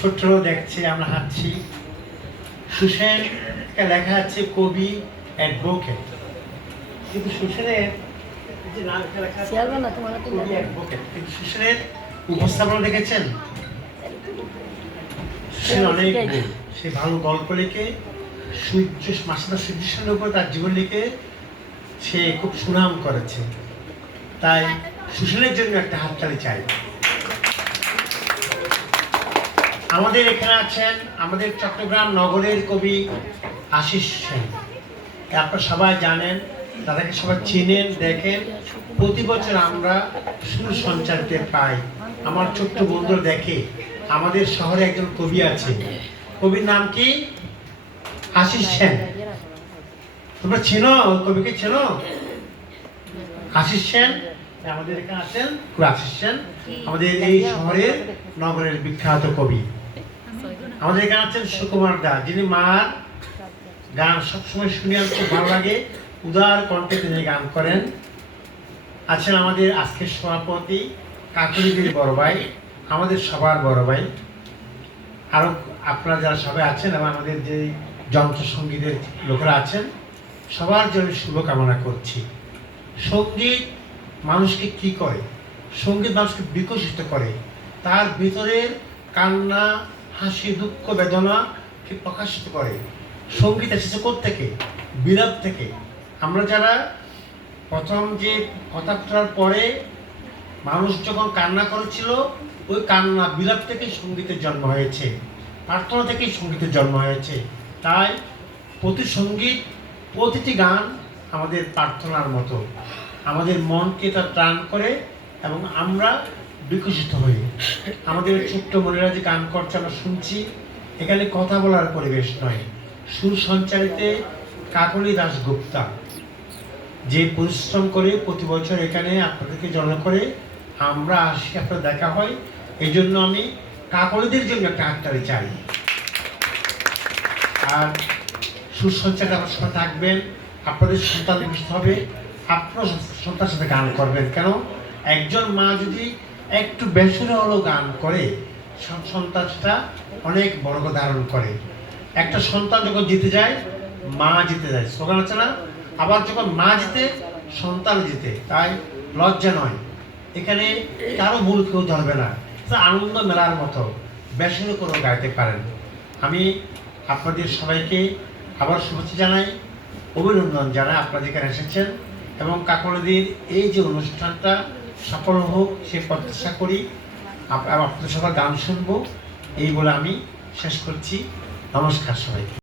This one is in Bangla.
ছোট্ট দেখছে আমরা হাঁটছি। সুসেন লেখা আছে কবি অ্যাডভোকেট, কিন্তু সুসেনের যে নাম লেখা আছে কবি অ্যাডভোকেট, কিন্তু সুসেনের উপস্থাপনা দেখেছেন? সুসেন অনেক বই, সে ভালো গল্প লিখে সূর্য মাসিদা সূর্যের উপর তার জীবন লিখে সে খুব সুনাম করেছে। তাই সুসেনের জন্য একটা হাততালি চাই। আমাদের এখানে আছেন আমাদের চট্টগ্রাম নগরের কবি আশিস সেন। আপনারা সবাই জানেন, তাদেরকে সবাই চিনেন, দেখেন। প্রতি বছর আমরা সুর সঞ্চারিতে পাই। আমার ছোট্ট বন্ধুরা দেখে আমাদের শহরে একজন কবি আছে, কবির নাম কি? আশিস সেন। তোমরা চেনো কবিকে? চেনো আশিস সেন? আমাদের এখানে আছেন আশিস সেন, আমাদের এই শহরের নগরের বিখ্যাত কবি। আমাদের এখানে আছেন সুকুমার দাস, যিনি মার গান সবসময় শুনে আমার খুব ভালো লাগে, উদার কণ্ঠে তিনি গান করেন। আছেন আমাদের আজকের সভাপতি কাকুলিগিরি বড় ভাই, আমাদের সবার বড় ভাই। আরো আপনারা যারা সবাই আছেন এবং আমাদের যে যন্ত্র সঙ্গীতের লোকেরা আছেন, সবার জন্য শুভকামনা করছি। সঙ্গীত মানুষকে কি করে? সঙ্গীত মানুষকে বিকশিত করে, তার ভিতরের কান্না, হাসি, দুঃখ, বেদনাকে প্রকাশিত করে। সঙ্গীত এসেছে কোত্থেকে? বিলাপ থেকে। আমরা যারা প্রথম যে কথা ফোটার পরে মানুষ যখন কান্না করেছিল, ওই কান্না বিলাপ থেকেই সঙ্গীতের জন্ম হয়েছে, প্রার্থনা থেকেই সঙ্গীতের জন্ম হয়েছে। তাই প্রতি সঙ্গীত, প্রতিটি গান আমাদের প্রার্থনার মতো, আমাদের মনকে তা ত্রাণ করে এবং আমরা বিকশিত হই। আমাদের ছোট্ট মনেরা যে গান করছে আমরা শুনছি, এখানে কথা বলার পরিবেশ নয়। সুর সঞ্চারিতে কাকলি দাশগুপ্তা যে পরিশ্রম করে প্রতি বছর এখানে আপনাদেরকে জড়ো করে আমরা আসি, আপনার দেখা হয়। এই জন্য আমি কাকলিদের জন্য একটা হাততালি চাই। আর সুর সঞ্চারে আমার সাথে থাকবেন, আপনাদের সন্তান বুঝতে হবে, আপনার সন্তানের সাথে গান করবেন। কেন? একজন মা যদি একটু বেসুরে হলেও গান করে, সন্তানটা অনেক বড় ধারণ করে। একটা সন্তান যখন জিতে যায়, মা জিতে যায়, স্লোগান আছে না? আবার যখন মা জিতে, সন্তান জিতে। তাই লজ্জা নয়, এখানে কারো ভুল কেউ ধরবে না। আনন্দ মেলার মতো বেসুরে করেও গাইতে পারেন। আমি আপনাদের সবাইকে আবার শুভেচ্ছা জানাই, অভিনন্দন জানাই, আপনারা যেখানে এসেছেন। এবং কাকলিদের এই যে অনুষ্ঠানটা সফল হোক সে প্রত্যাশা করি। আপনাদের সবার গান শুনবো, এই বলে আমি শেষ করছি। নমস্কার সবাইকে।